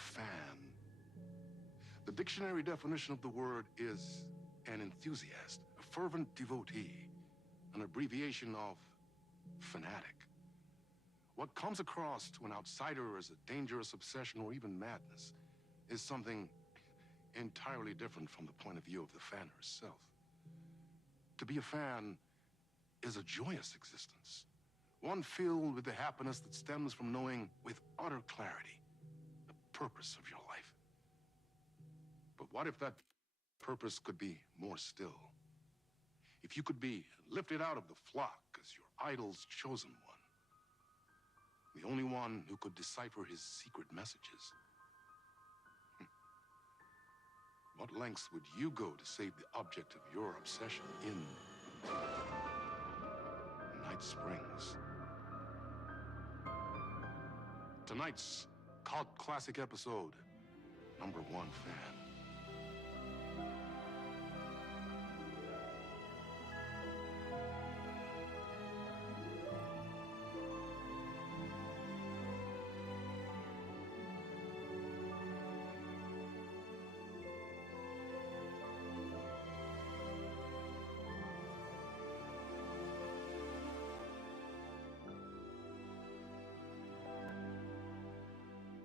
fan. The dictionary definition of the word is an enthusiast, a fervent devotee, an abbreviation of fanatic. What comes across to an outsider as a dangerous obsession or even madness is something entirely different from the point of view of the fan herself. To be a fan is a joyous existence, one filled with the happiness that stems from knowing with utter clarity the purpose of your life. But what if that purpose could be more still? If you could be lifted out of the flock as your idol's chosen one, the only one who could decipher his secret messages. What lengths would you go to save the object of your obsession in Night Springs? Tonight's cult classic episode, #1 Fan.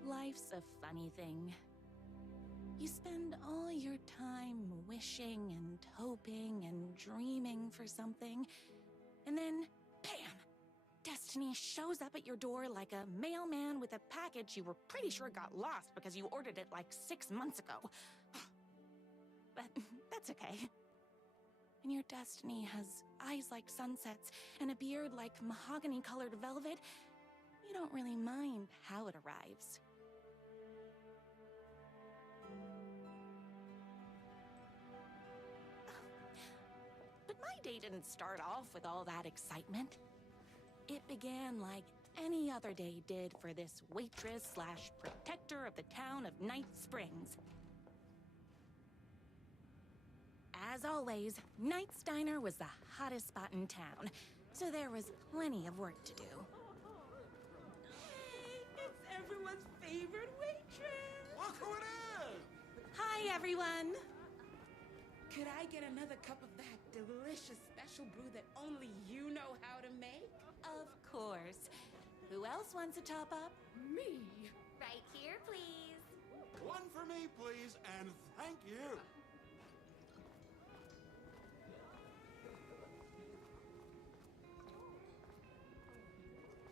Life's a funny thing. You spend all your time wishing and hoping and dreaming for something, and then, bam! Destiny shows up at your door like a mailman with a package you were pretty sure got lost because you ordered it like 6 months ago. But that's okay. When your destiny has eyes like sunsets and a beard like mahogany-colored velvet, you don't really mind how it arrives. But my day didn't start off with all that excitement. It began like any other day did for this waitress/protector of the town of Night Springs. As always, Knight's Diner was the hottest spot in town, so there was plenty of work to do. Hey, it's everyone's favorite waitress! Look who it is! Hi, everyone! Could I get another cup of that delicious special brew that only you know how to make? Of course. Who else wants a top-up? Me? Right here, please. One for me, please, and thank you.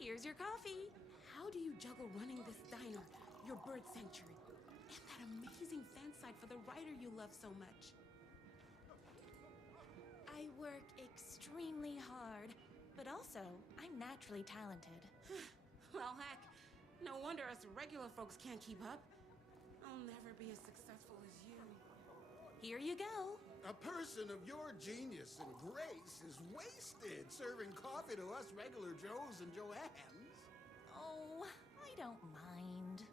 Here's your coffee. How do you juggle running this diner, your bird sanctuary, and that amazing fan site for the writer you love so much? I work extremely hard, but also, I'm naturally talented. Well, heck, no wonder us regular folks can't keep up. I'll never be as successful as you. Here you go. A person of your genius and grace is wasted serving coffee to us regular Joes and Joannes. Oh, I don't mind.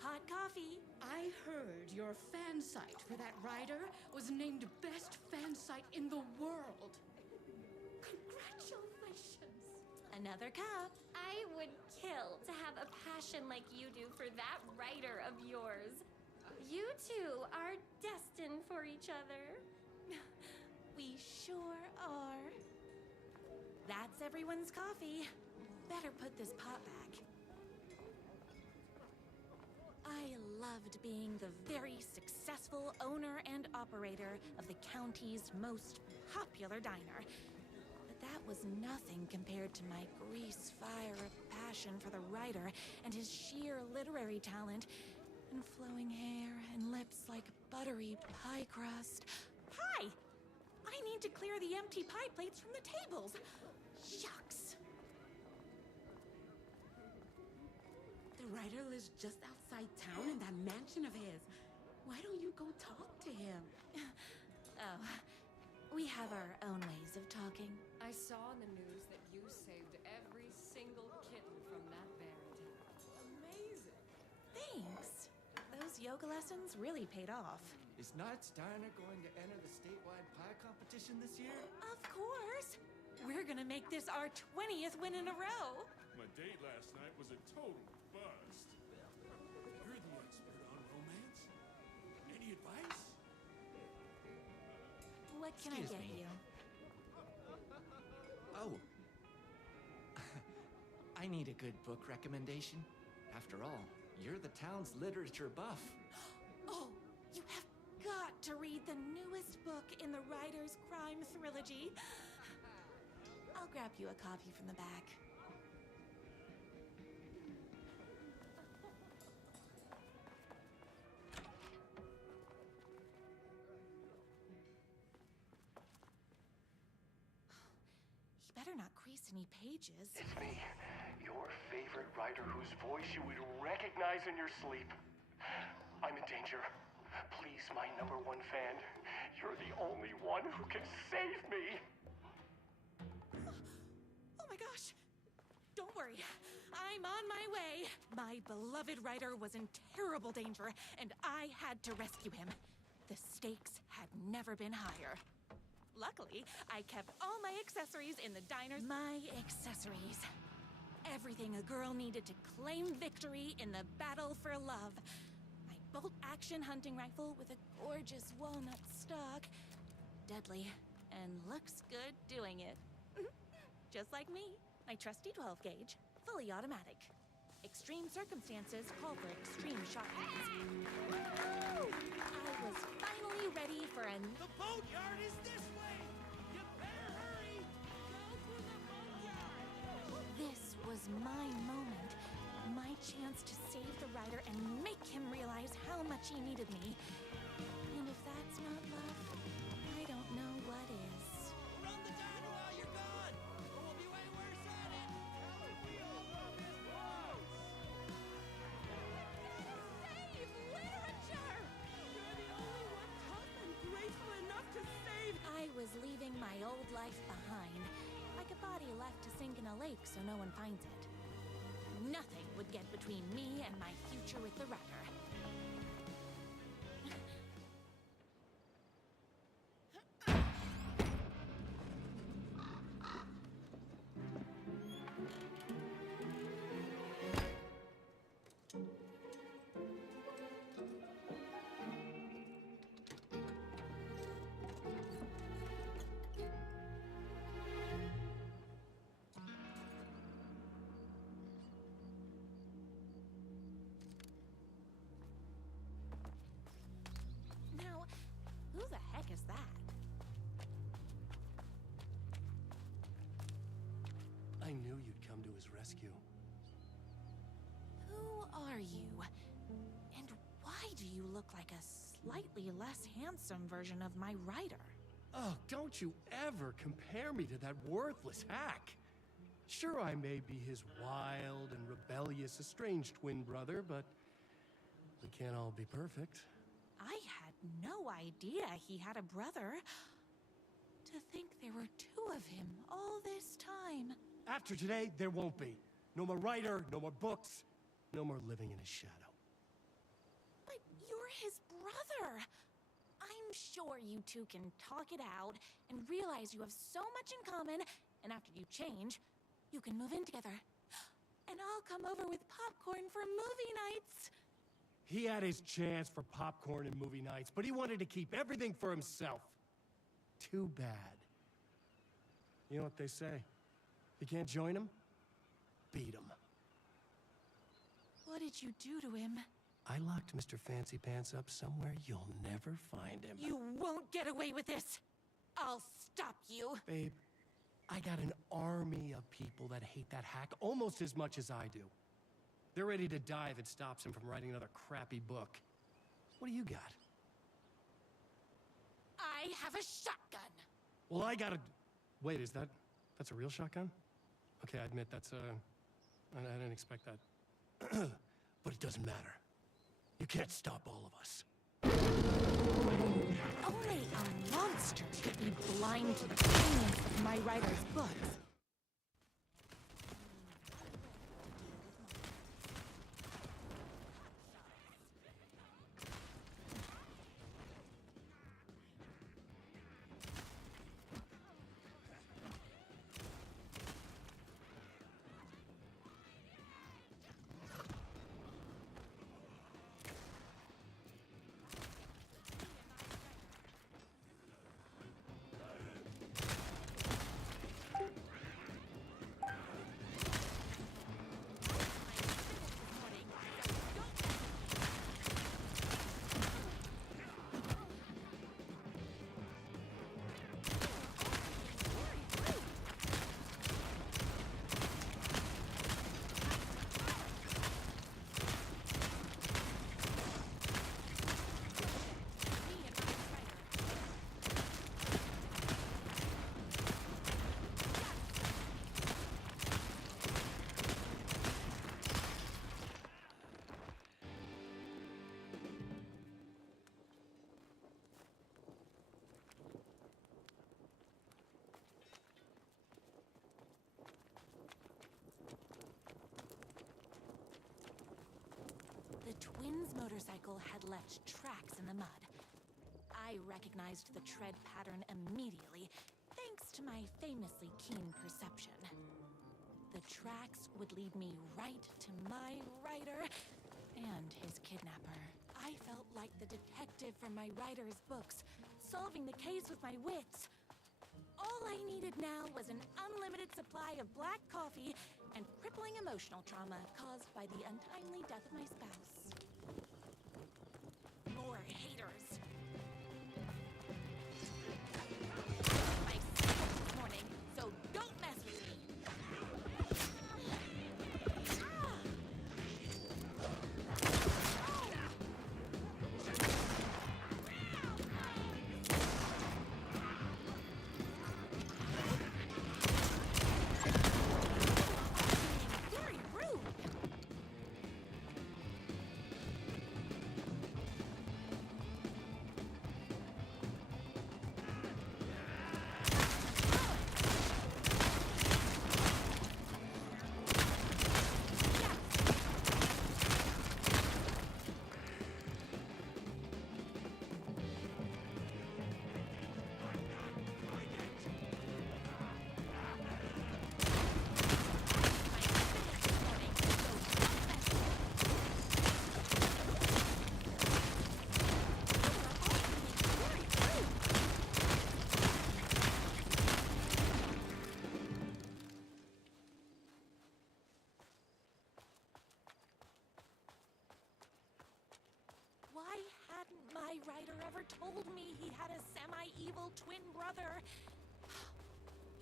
Hot coffee. I heard your fan site for that writer was named best fan site in the world. Congratulations. Another cup. I would kill to have a passion like you do for that writer of yours. You two are destined for each other. We sure are. That's everyone's coffee. Better put this pot back. I loved being the very successful owner and operator of the county's most popular diner. But that was nothing compared to my grease fire of passion for the writer and his sheer literary talent, and flowing hair and lips like buttery pie crust. Hi! I need to clear the empty pie plates from the tables. Shucks. The writer lives just outside town in that mansion of his. Why don't you go talk to him? Oh, we have our own ways of talking. I saw in the news that you saved every single kitten from that bear attack. Amazing. Thanks. Those yoga lessons really paid off. Is Knight's Diner going to enter the statewide pie competition this year? Of course. We're gonna make this our 20th win in a row. My date last night was a total bust. You're the expert on romance. Any advice? What can I Excuse get me. you? Oh. I need a good book recommendation. After all, you're the town's literature buff. Oh, you have got to read the newest book in the Writer's Crime Trilogy. I'll grab you a copy from the back. He better not crease any pages. It's me, your favorite writer whose voice you would recognize in your sleep. I'm in danger. Please, my #1 fan, you're the only one who can save me. Oh my gosh! Don't worry, I'm on my way. My beloved writer was in terrible danger, and I had to rescue him. The stakes had never been higher. Luckily, I kept all my accessories in the diner. My accessories. Everything a girl needed to claim victory in the battle for love. My bolt-action hunting rifle with a gorgeous walnut stock. Deadly, and looks good doing it. Just like me. My trusty 12 gauge, fully automatic. Extreme circumstances call for extreme shotguns. Woo! I was finally ready for a... The boatyard is this way! You better hurry! Go to the boatyard! This was my moment. My chance to save the writer and make him realize how much he needed me. And if that's not love, I don't know what is. Run the diner while you're gone! Or we'll be way worse at it! Tell her we all love his quotes! Save literature! You're the only one tough and graceful enough to save. I was leaving my old life behind, like a body left to sink in a lake so no one finds it. Nothing would get between me and my future with the writer. Now, who the heck is that? I knew you'd come to his rescue. Who are you? And why do you look like a slightly less handsome version of my writer? Oh, don't you ever compare me to that worthless hack. Sure, I may be his wild and rebellious estranged twin brother, but we can't all be perfect. I had no idea he had a brother. To think there were two of him all this time. After today, there won't be. No more writer, no more books, no more living in his shadow. But you're his brother. I'm sure you two can talk it out and realize you have so much in common, and after you change, you can move in together. And I'll come over with popcorn for movie nights. He had his chance for popcorn and movie nights, but he wanted to keep everything for himself. Too bad. You know what they say? You can't join him? Beat him. What did you do to him? I locked Mr. Fancy Pants up somewhere you'll never find him. You won't get away with this. I'll stop you. Babe, I got an army of people that hate that hack almost as much as I do. They're ready to die if it stops him from writing another crappy book. What do you got? I have a shotgun. Well, I got a... Wait, that's a real shotgun? Okay, I admit that's, I didn't expect that. But it doesn't matter. You can't stop all of us. Only a monster could be blind to the brilliance of my writer's books. motorcycle had left tracks in the mud. I recognized the tread pattern immediately, thanks to my famously keen perception. The tracks would lead me right to my rider and his kidnapper. I felt like the detective from my writer's books, solving the case with my wits. All I needed now was an unlimited supply of black coffee and crippling emotional trauma caused by the untimely death of my spouse. More haters. I spoke this morning, so don't mess with me. Very rude. Why hadn't my writer ever told me he had a semi-evil twin brother?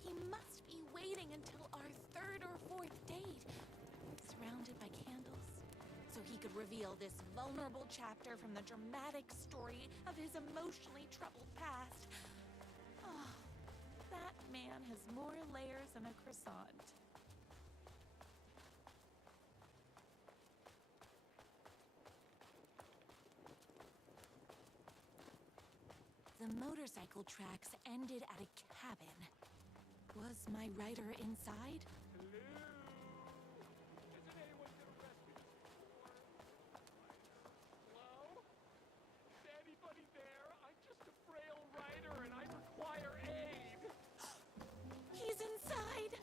He must be waiting until our third or fourth date, surrounded by candles, so he could reveal this vulnerable chapter from the dramatic story of his emotionally troubled past. Oh, that man has more layers than a croissant. The motorcycle tracks ended at a cabin. Was my rider inside? Hello? Is anybody there? I'm just a frail rider and I require aid. He's inside!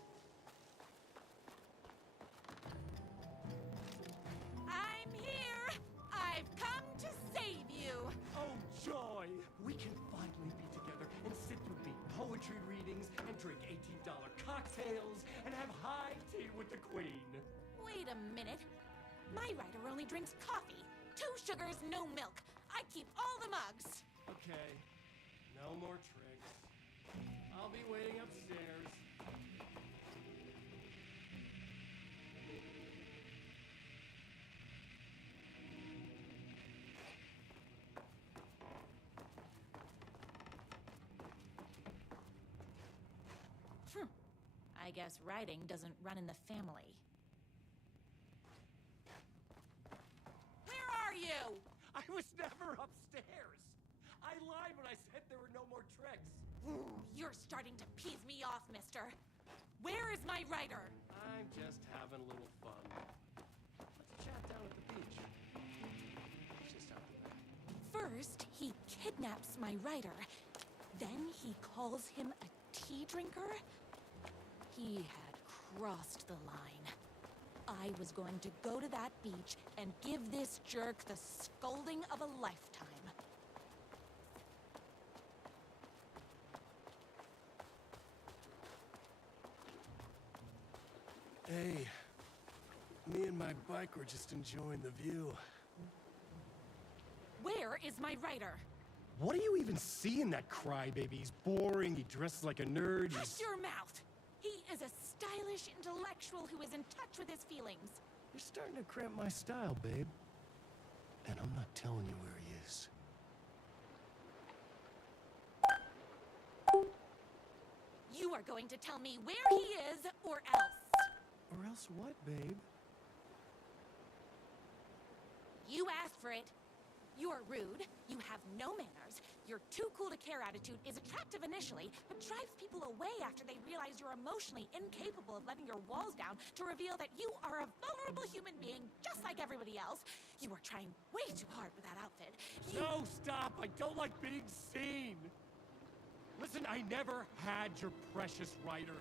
I'm here! I've come to save you! Oh, joy! We can finally be together and sit through big poetry readings and drink $18 cocktails and have high tea with the Queen. Wait a minute. My rider only drinks coffee. 2 sugars, no milk. I keep all the mugs. Okay, no more tricks. I'll be waiting upstairs. I guess riding doesn't run in the family. Where are you? I was never upstairs. I lied when I said there were no more tricks. Ooh, you're starting to piss me off, mister. Where is my rider? I'm just having a little fun. Let's chat down at the beach. It's just out the back. First, he kidnaps my rider. Then he calls him a tea drinker. He had crossed the line. I was going to go to that beach and give this jerk the scolding of a lifetime. Hey, me and my bike were just enjoying the view. Where is my rider? What do you even see in that crybaby? He's boring, he dresses like a nerd, Shut your mouth! He is a stylish intellectual who is in touch with his feelings. You're starting to cramp my style, babe. And I'm not telling you where he is. You are going to tell me where he is, or else. Or else what, babe? You asked for it. You are rude, you have no manners, your too cool to care attitude is attractive initially, but drives people away after they realize you're emotionally incapable of letting your walls down to reveal that you are a vulnerable human being just like everybody else. You are trying way too hard with that outfit. No, stop! I don't like being seen! Listen, I never had your precious writer.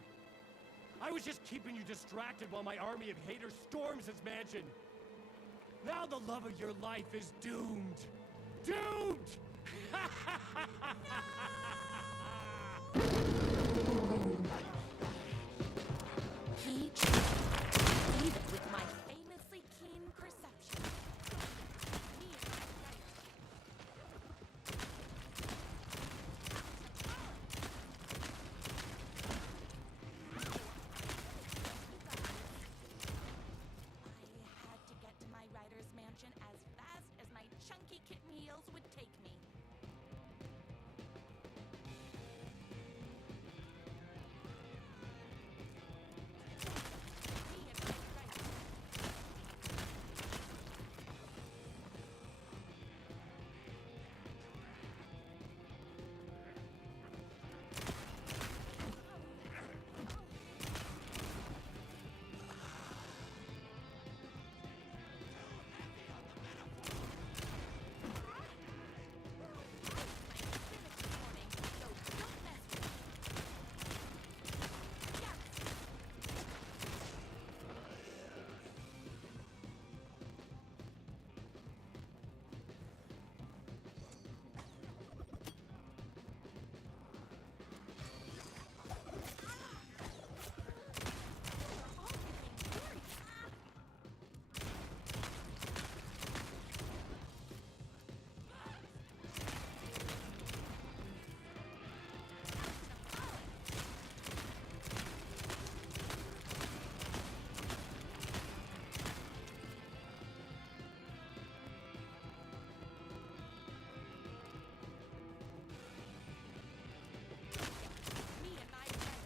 I was just keeping you distracted while my army of haters storms his mansion. Now the love of your life is doomed. Doomed! Peach, even with my famously keen perception. Me and my writer. I had to get to my writer's mansion as fast as my chunky kitten heels would take me. Me and my writer. Me and my writer.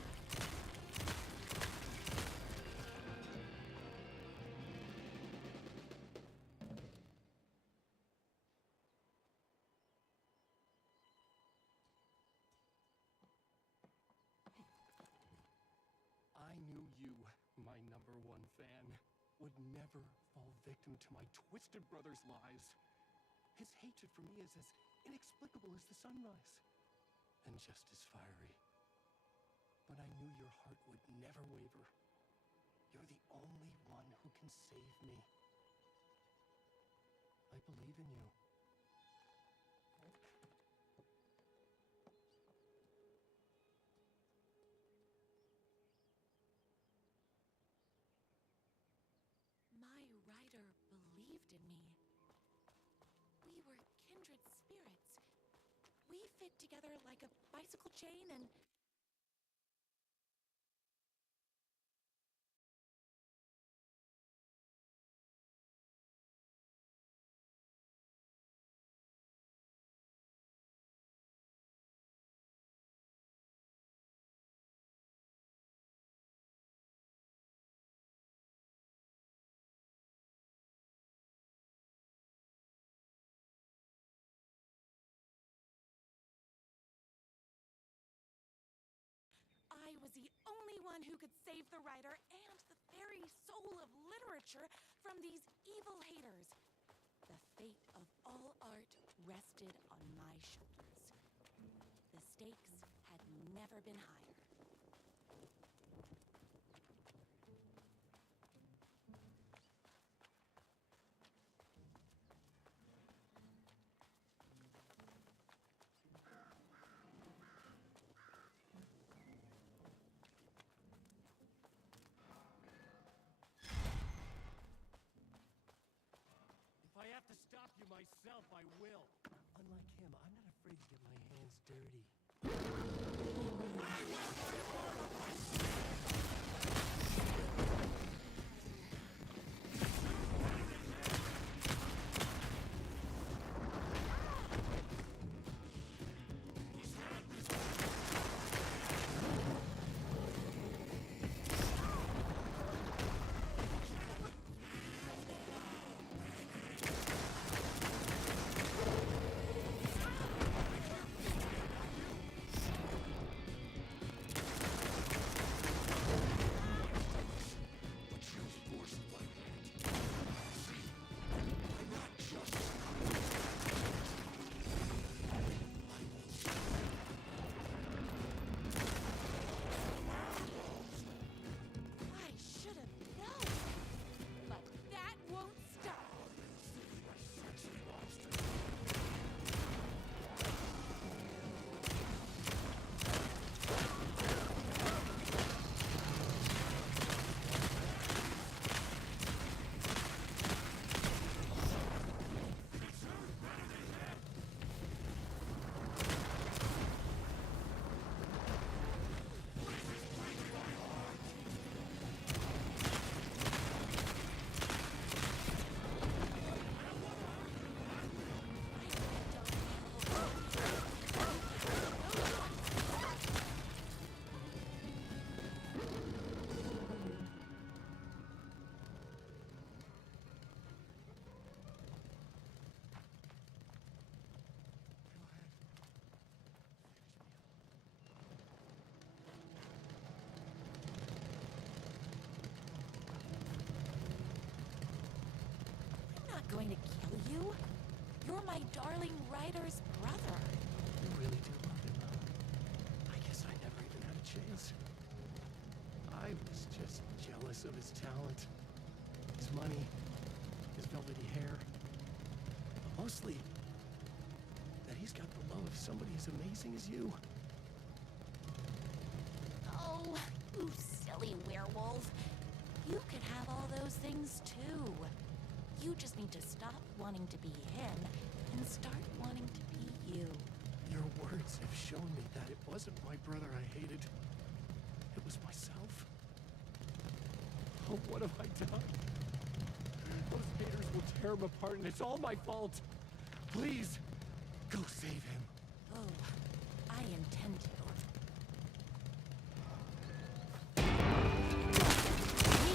I knew you, my #1 fan, would never fall victim to my twisted brother's lies. His hatred for me is as inexplicable as the sunrise, and just as fiery. But I knew your heart would never waver. You're the only one who can save me. I believe in you. My writer believed in me. We were kindred spirits. We fit together like a bicycle chain and... I was the only one who could save the writer and the very soul of literature from these evil haters. The fate of all art rested on my shoulders. The stakes had never been higher. If I have to stop you myself, I will. Unlike him, I'm not afraid to get my hands dirty. not going to kill you. You're my darling writer's brother. You really do love him, huh? I guess I never even had a chance. I was just jealous of his talent, his money, his velvety hair. But mostly, that he's got the love of somebody as amazing as you. Oh, you silly werewolf. You could have all those things too. You just need to stop wanting to be him and start wanting to be you. Your words have shown me that it wasn't my brother I hated. It was myself. Oh, what have I done? Those haters will tear him apart, and it's all my fault. Please, go save him. Oh, I intend to. Me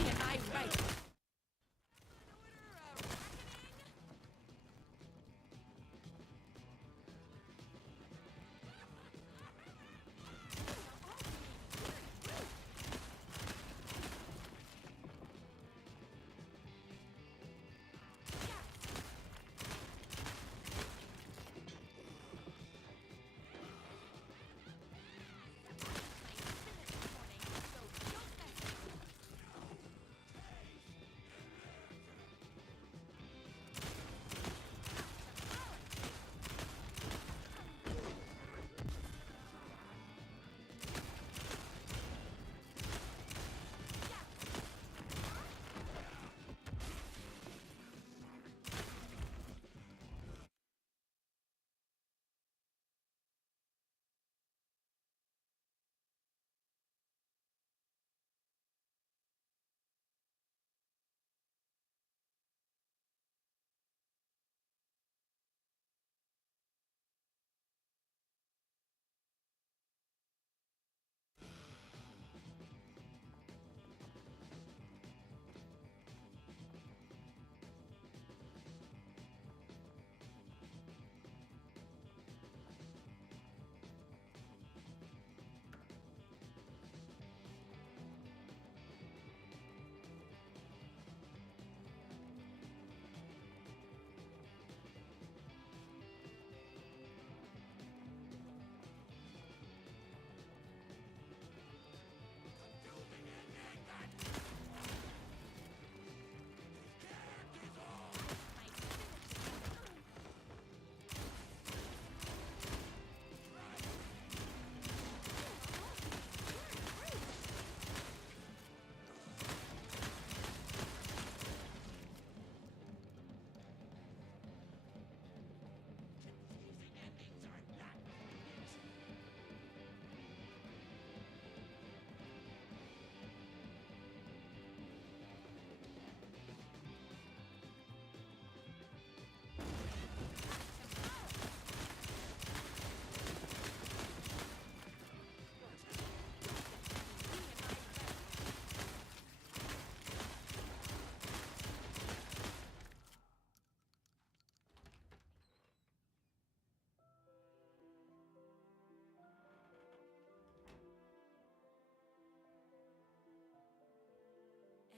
and my right.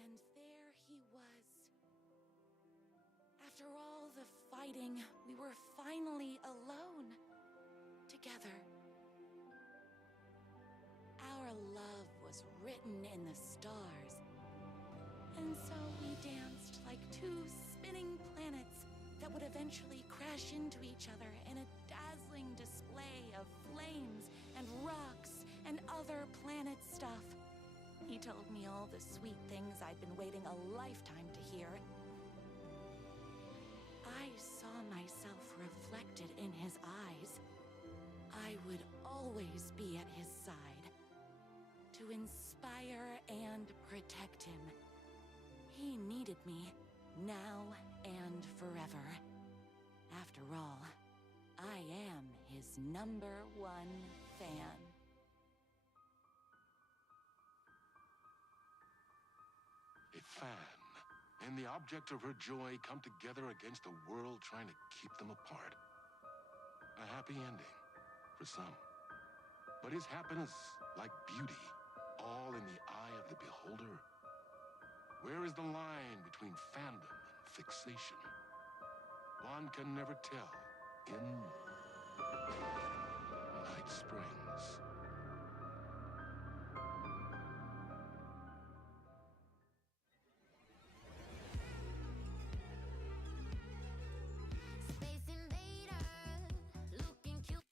And there he was. After all the fighting, we were finally alone. Together. Our love was written in the stars. And so we danced like two spinning planets that would eventually crash into each other in a dazzling display of flames and rocks and other planet stuff. He told me all the sweet things I'd been waiting a lifetime to hear. I saw myself reflected in his eyes. I would always be at his side, to inspire and protect him. He needed me, now and forever. After all, I am his #1 fan. A fan and the object of her joy come together against a world trying to keep them apart. A happy ending for some. But is happiness, like beauty, all in the eye of the beholder? Where is the line between fandom and fixation? one can never tell in Night Springs. Space Invader, looking cute.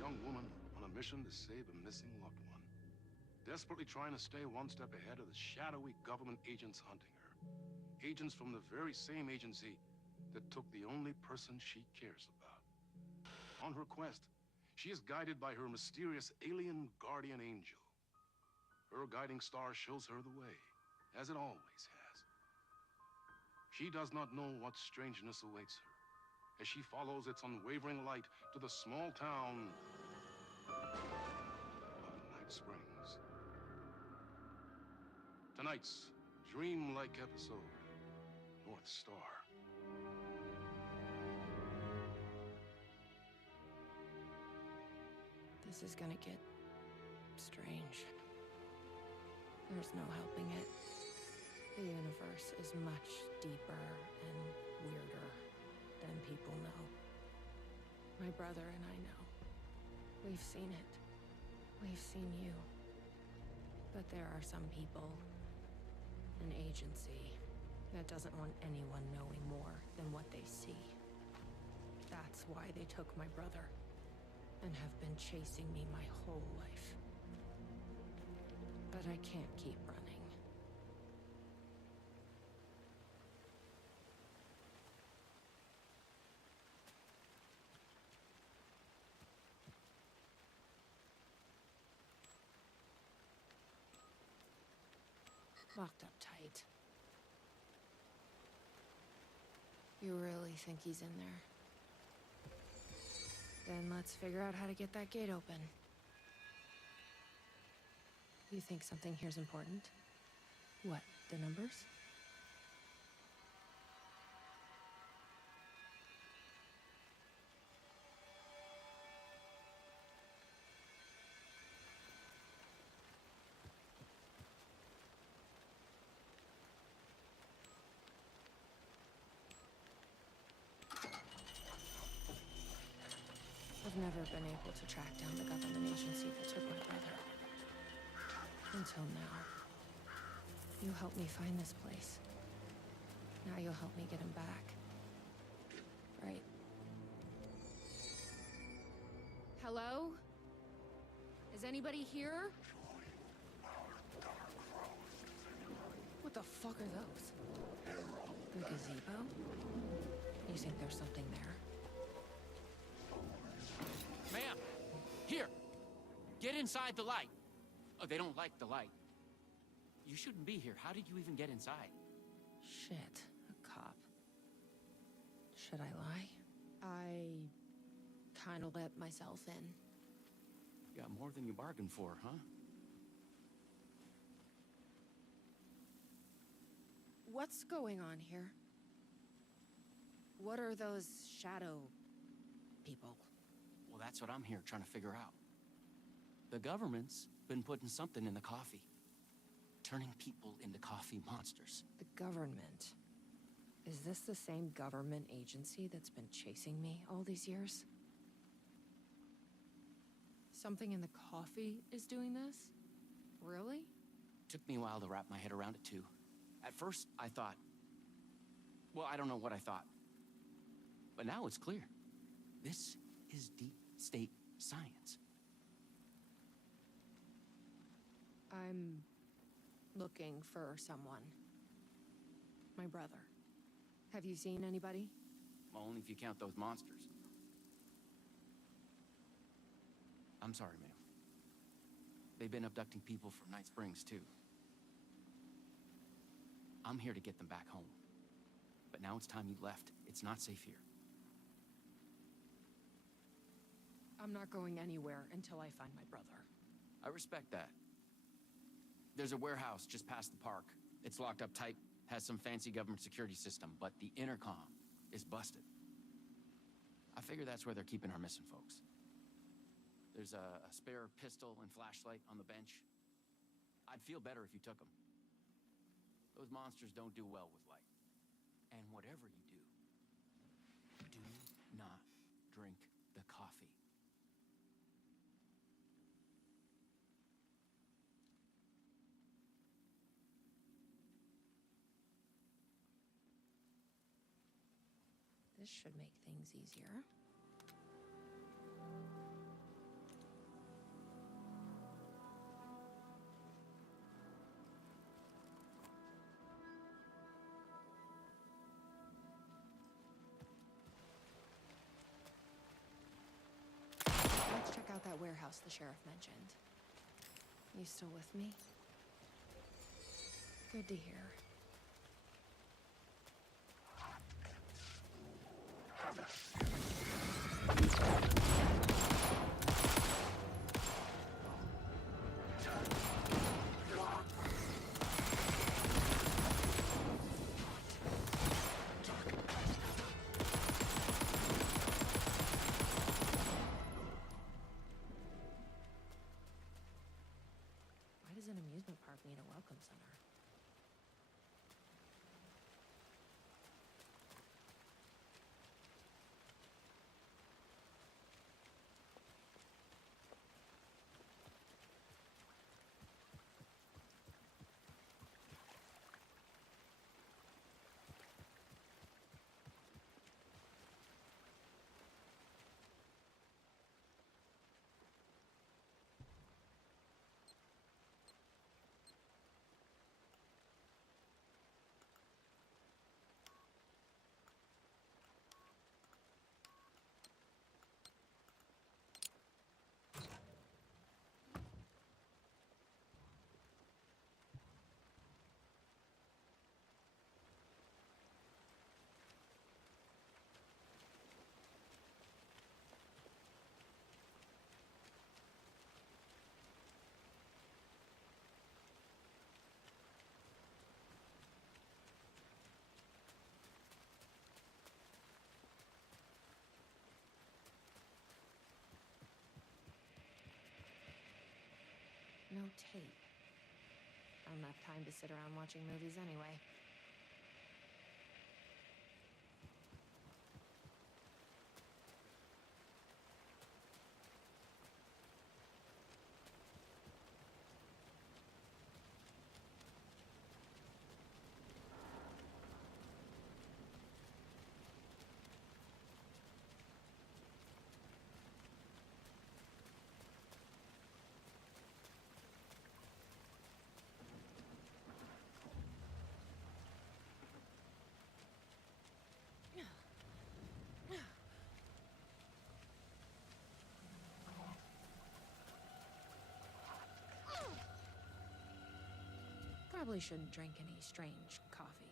Young woman on a mission to save a missing loved one. Desperately trying to stay one step ahead of the shadowy government agents hunting her. Agents from the very same agency that took the only person she cares about. On her quest, she is guided by her mysterious alien guardian angel. Her guiding star shows her the way, as it always has. She does not know what strangeness awaits her as she follows its unwavering light to the small town of Night Springs. Tonight's dreamlike episode, North Star. This is gonna get strange. There's no helping it. The universe is much deeper and weirder than people know. My brother and I know. We've seen it. We've seen you. But there are some people, an agency, that doesn't want anyone knowing more than what they see. That's why they took my brother and have been chasing me my whole life. But I can't keep running. Locked up tight. You really think he's in there? Then let's figure out how to get that gate open. You think something here's important? What, the numbers? I've never been able to track down the government agency that took my brother. Until now. You helped me find this place. Now you'll help me get him back. Right. Hello? Is anybody here? What the fuck are those? The gazebo? You think there's something there? Ma'am! Here! Get inside the light! Oh, they don't like the light. You shouldn't be here. How did you even get inside? Shit, a cop. Should I lie? I kinda let myself in. Got more than you bargained for, huh? What's going on here? What are those shadow people? Well, that's what I'm here trying to figure out. The government's been putting something in the coffee. Turning people into coffee monsters. The government? Is this the same government agency that's been chasing me all these years? Something in the coffee is doing this? Really? Took me a while to wrap my head around it, too. At first, I thought... Well, I don't know what I thought. But now it's clear. This is deep state science. I'm looking for someone. My brother. Have you seen anybody? Well, only if you count those monsters. I'm sorry, ma'am. They've been abducting people from Night Springs, too. I'm here to get them back home. But now it's time you left. It's not safe here. I'm not going anywhere until I find my brother. I respect that. There's a warehouse just past the park. It's locked up tight, has some fancy government security system, but the intercom is busted. I figure that's where they're keeping our missing folks. There's a spare pistol and flashlight on the bench. I'd feel better if you took them. Those monsters don't do well with light. And whatever you do not drink the coffee. This should make things easier. Let's check out that warehouse the sheriff mentioned. You still with me? Good to hear. Why does an amusement park need a welcome center? No tape. I don't have time to sit around watching movies anyway. Probably shouldn't drink any strange coffee.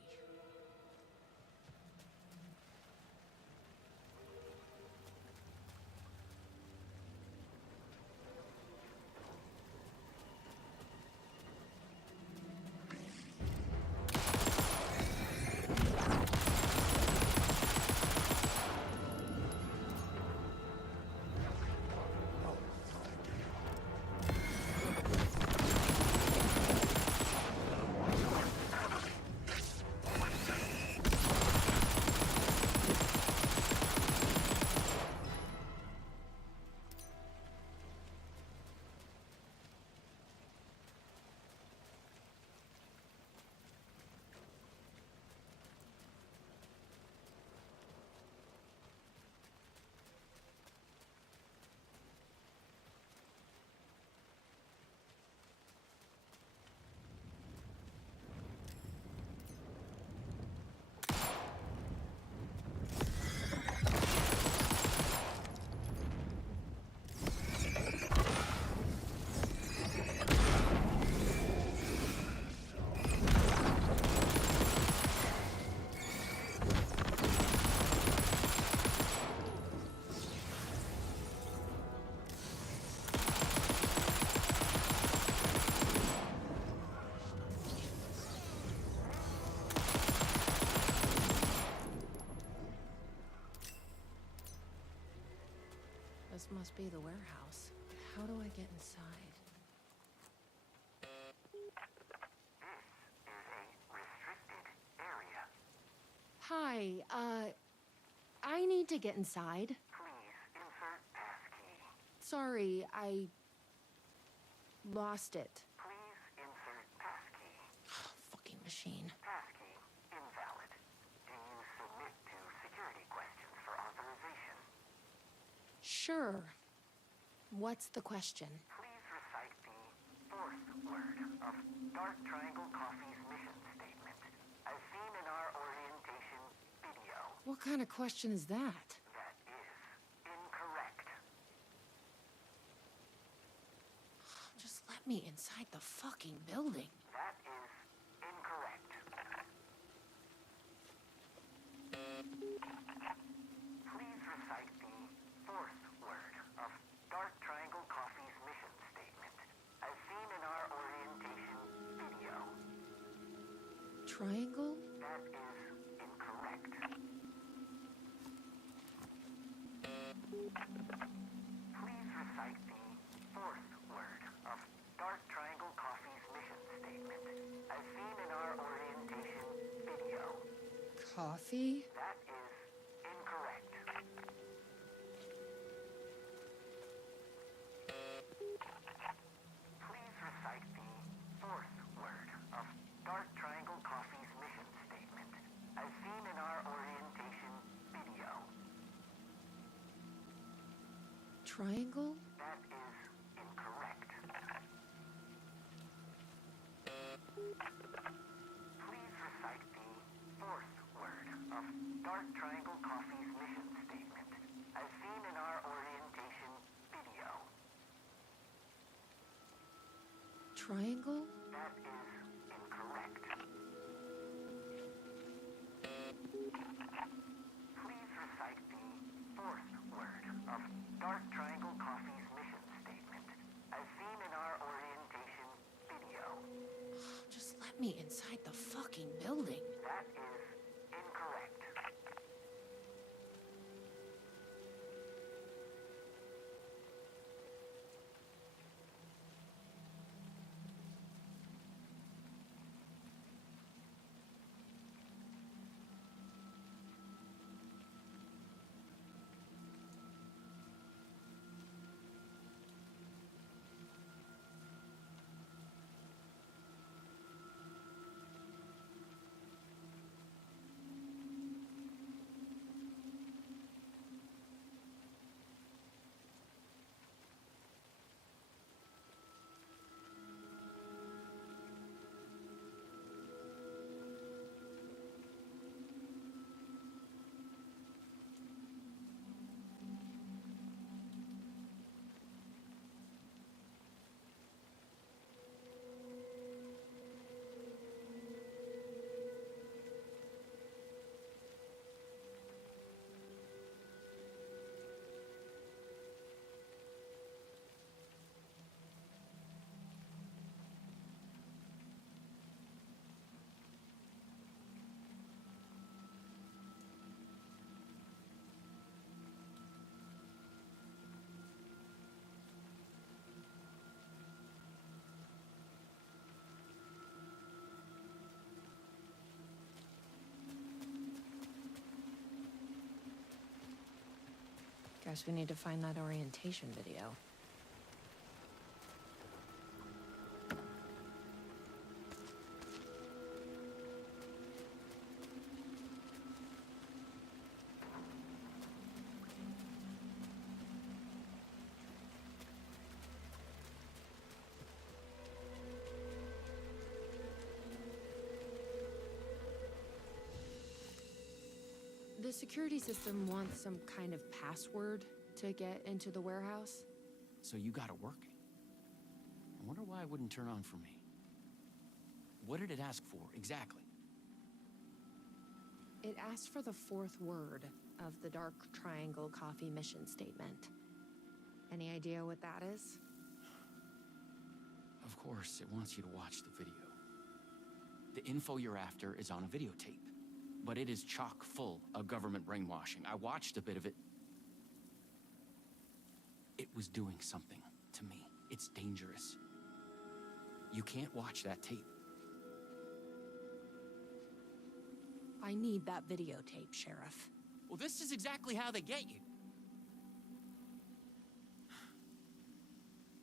must be the warehouse. How do I get inside? Hi, I need to get inside. Please insert passkey. Sorry, I lost it. Please insert passkey. Fucking machine. Passkey invalid. Do you submit to security questions for authorization? Sure. What's the question? Please recite the fourth word of Dark Triangle Coffee's mission statement, as seen in our orientation video. What kind of question is that? That is incorrect. Just let me inside the fucking building. That is incorrect. Please recite the fourth word of Dark Triangle Coffee's mission statement, as seen in our orientation video. Triangle? That is incorrect. Please recite the fourth word of Dark Triangle Coffee's mission statement, as seen in our orientation video. Coffee? That is incorrect. Please recite the fourth word of Dark Triangle Coffee's mission statement, as seen in our orientation video. Triangle? That is incorrect. Please recite the fourth word of Dark Triangle Coffee's mission statement, as seen in our orientation video. Triangle? That is incorrect. Please recite the fourth word of Dark Triangle Coffee's mission statement, as seen in our orientation video. Just let me inside the fucking building. That is incorrect. Guess we need to find that orientation video. The security system wants some kind of password to get into the warehouse. So you got it working. I wonder why it wouldn't turn on for me. What did it ask for, exactly? It asked for the fourth word of the Dark Triangle Coffee mission statement. Any idea what that is? Of course, it wants you to watch the video. The info you're after is on a videotape, but it is chock full of government brainwashing. I watched a bit of it. It was doing something to me. It's dangerous. You can't watch that tape. I need that videotape, Sheriff. Well, this is exactly how they get you.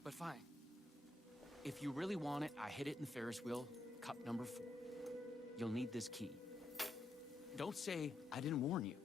But fine. If you really want it, I hid it in the Ferris wheel, cup number 4. You'll need this key. Don't say I didn't warn you.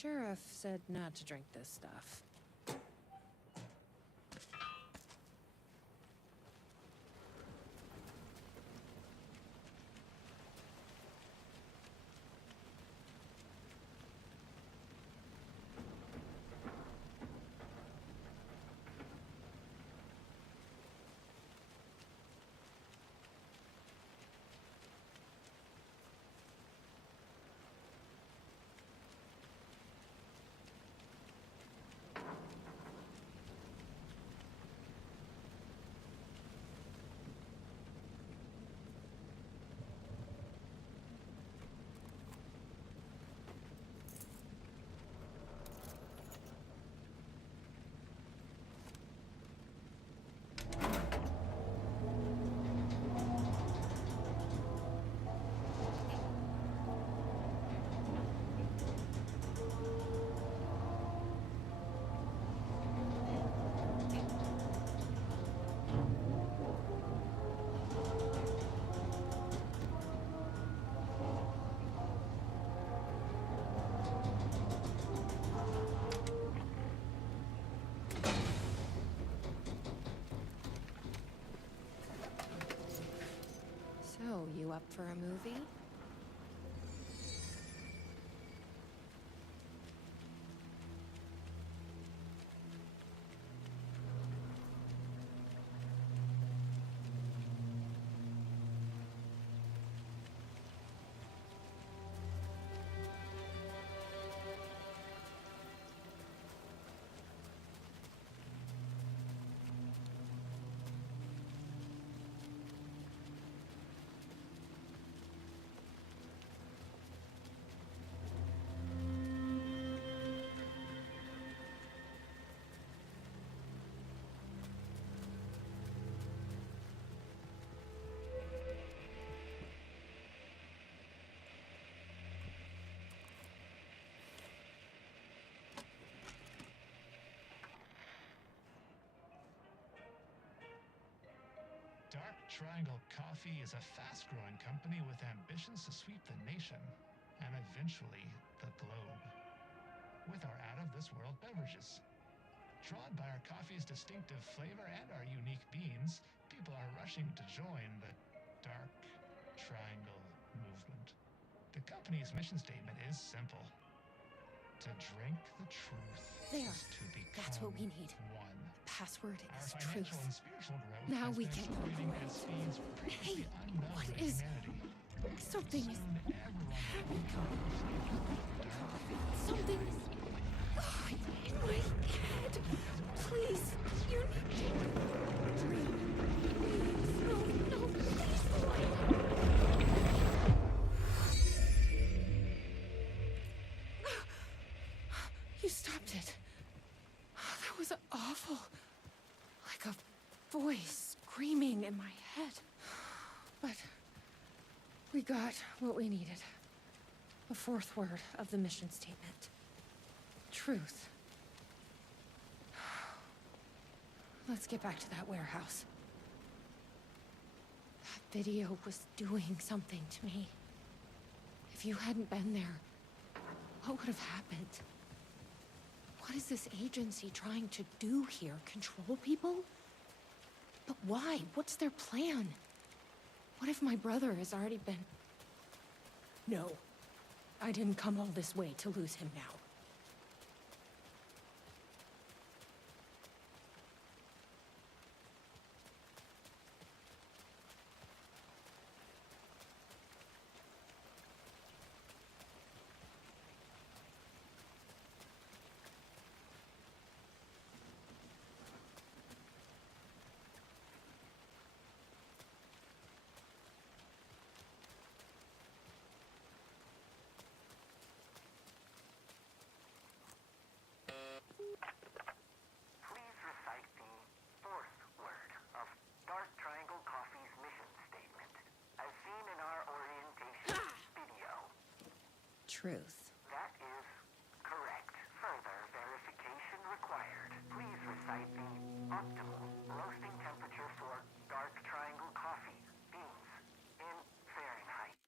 Sheriff said not to drink this stuff. Triangle Coffee is a fast-growing company with ambitions to sweep the nation and eventually the globe with our out-of-this-world beverages. Drawn by our coffee's distinctive flavor and our unique beans, people are rushing to join the Dark Triangle movement. The company's mission statement is simple. To drink the truth There. is to become That's what we need. one. Password Our is financial truth. and spiritual growth Now has we been can accelerating at operate. speeds previously unknown what to is- humanity. Something is Soon everyone will become Something is in my head. Please, you need to dream. Please, no, please, you stopped it. That was awful. Like a voice screaming in my head. But we got what we needed. The fourth word of the mission statement. Truth. Let's get back to that warehouse. That video was doing something to me. If you hadn't been there, what would have happened? What is this agency trying to do here? Control people? But why? What's their plan? What if my brother has already been... No. I didn't come all this way to lose him now. Please recite the fourth word of Dark Triangle Coffee's mission statement, as seen in our orientation video. Truth. That is correct. Further verification required. Please recite the optimal roasting temperature for Dark Triangle Coffee beans in Fahrenheit.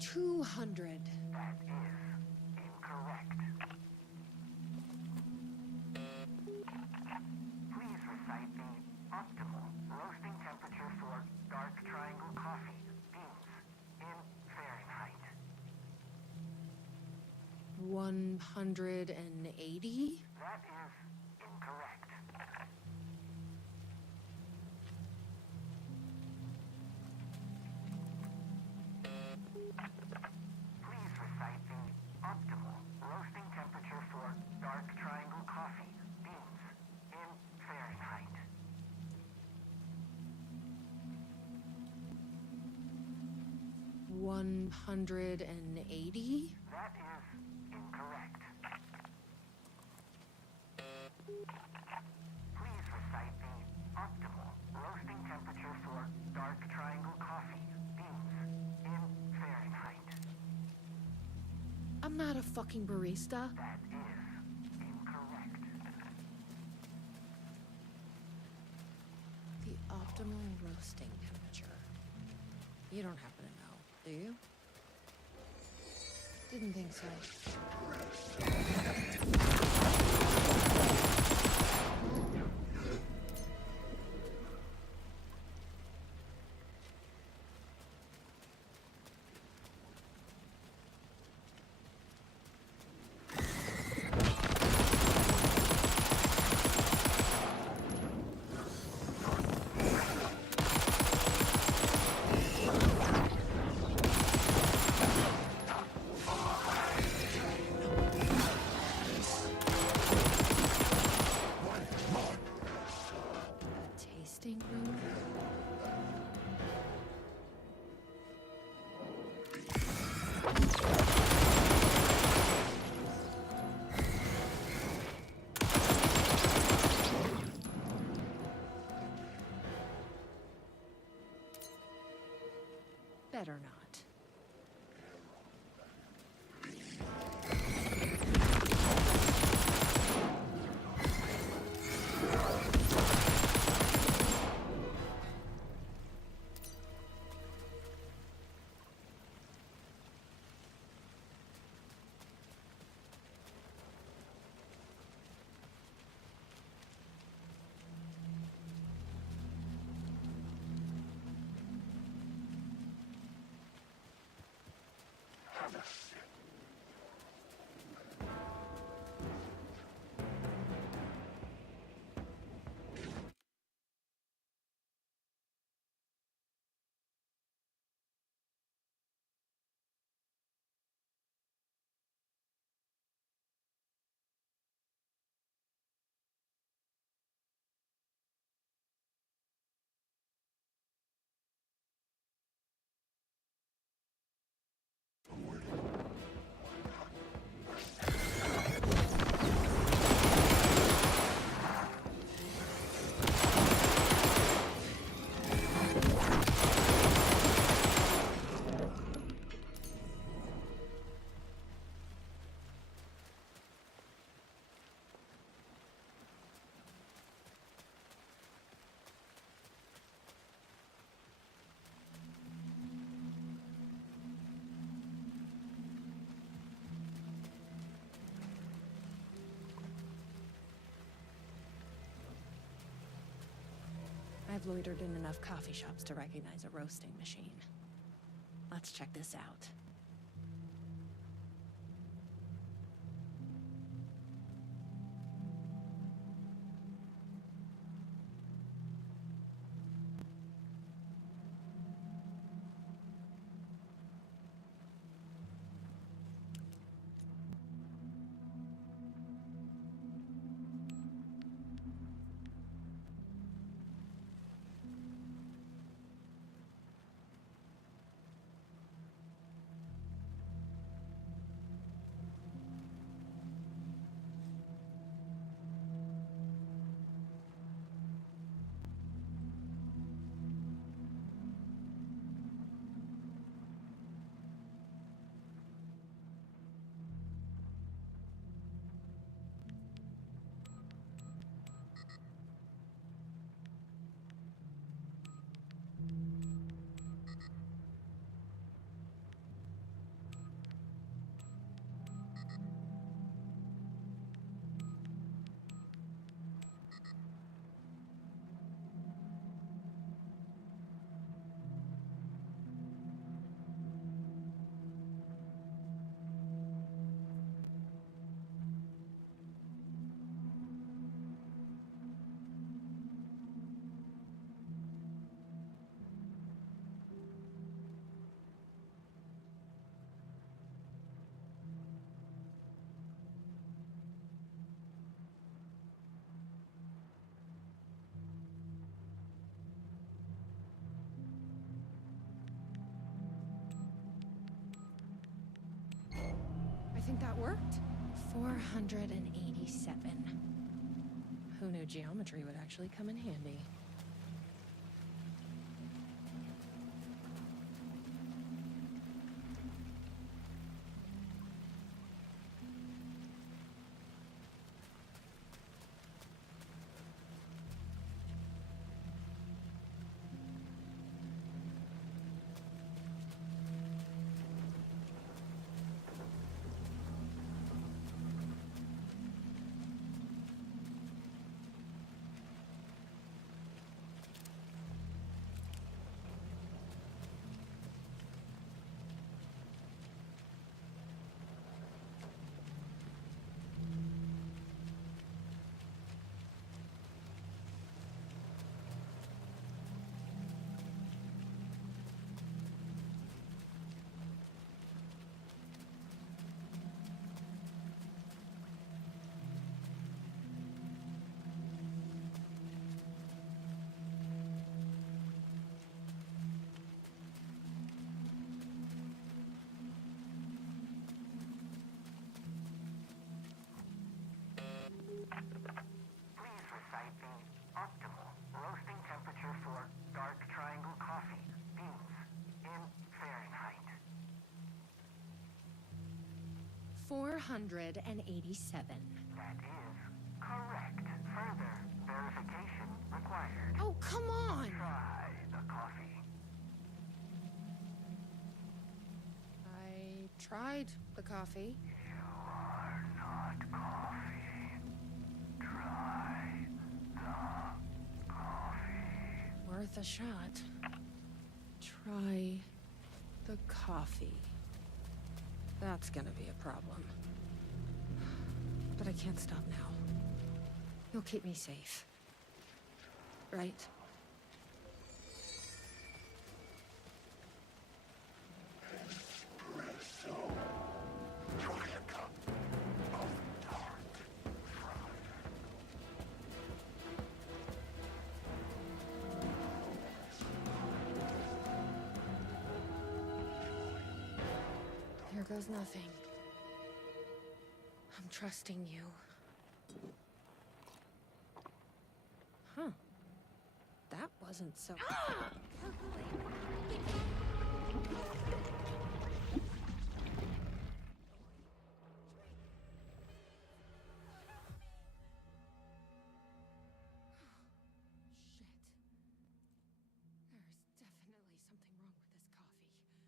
$200. That is incorrect. Please recite the optimal roasting temperature for Dark Triangle Coffee beans in Fahrenheit. 180? That is incorrect. Please recite the optimal roasting temperature for Dark Triangle Coffee beans in Fahrenheit. 180? That is incorrect. Please recite the optimal roasting temperature for Dark Triangle Coffee beans in Fahrenheit. I'm not a fucking barista. That is incorrect. The optimal roasting temperature. You don't happen to know, do you? Didn't think so. I've loitered in enough coffee shops to recognize a roasting machine. Let's check this out. I think that worked. 487. Who knew geometry would actually come in handy? Please recite the optimal roasting temperature for dark triangle coffee beans in Fahrenheit. 487. That is correct. Further verification required. Oh, come on! Try the coffee. I tried the coffee. You are not coffee. Try the coffee. Worth a shot. Try the coffee. That's gonna be a problem. But I can't stop now. You'll keep me safe. Right? Here goes nothing. I'm trusting you. Huh. That wasn't so... Shit. There's definitely something wrong with this coffee.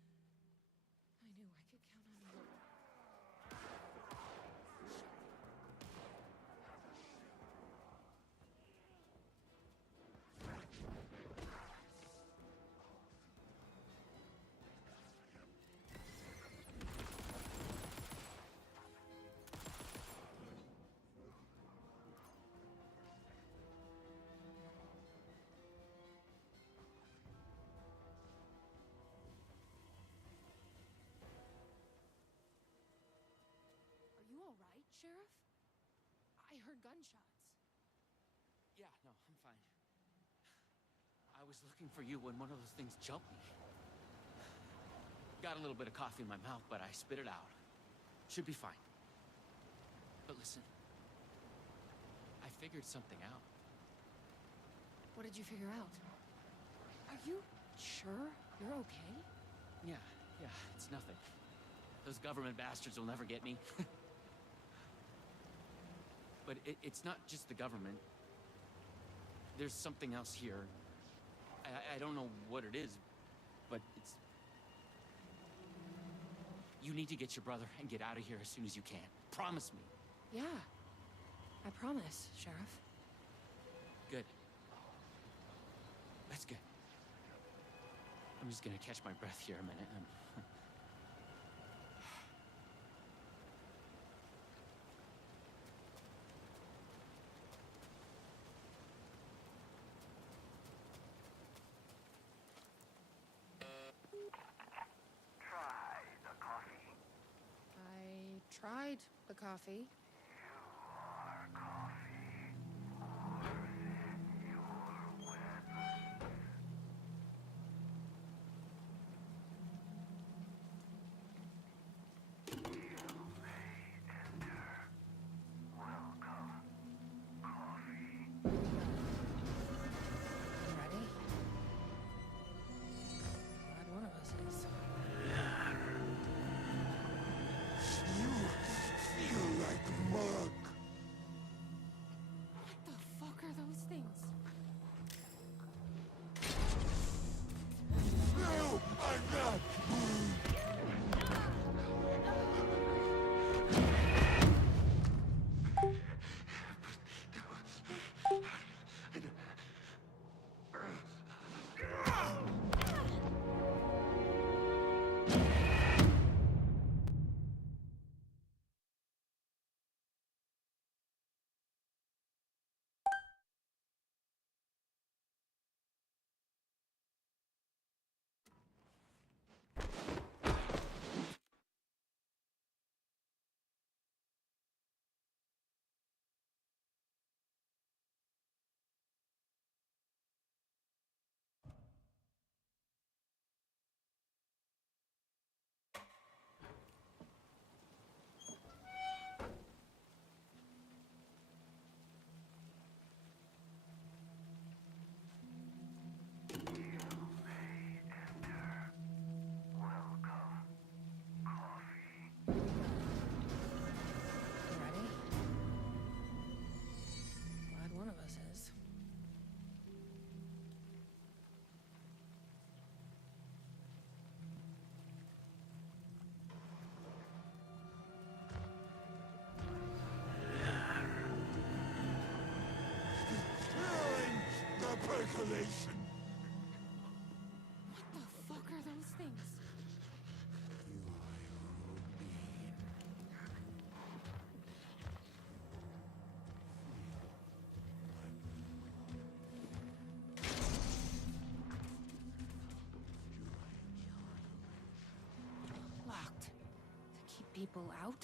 I knew I could count on you. right, Sheriff? I heard gunshots. Yeah, no, I'm fine. I was looking for you when one of those things jumped me. Got a little bit of coffee in my mouth, but I spit it out. Should be fine. But listen, I figured something out. What did you figure out? Are you sure you're okay? Yeah, it's nothing. Those government bastards will never get me. But it's not just the government. There's something else here. I don't know what it is, but it's... You need to get your brother and get out of here as soon as you can. Promise me. Yeah, I promise, Sheriff. Good. That's good. I'm just gonna catch my breath here a minute and... Try the coffee. I tried the coffee. You are coffee. Wars in your webs. You may enter. Welcome, coffee. You ready? Glad one of us is. You feel like mug. What the fuck are those things? No, I'm not. You ready? Glad one of us is. Feeling the percolation. What the fuck are those things? Locked. To keep people out?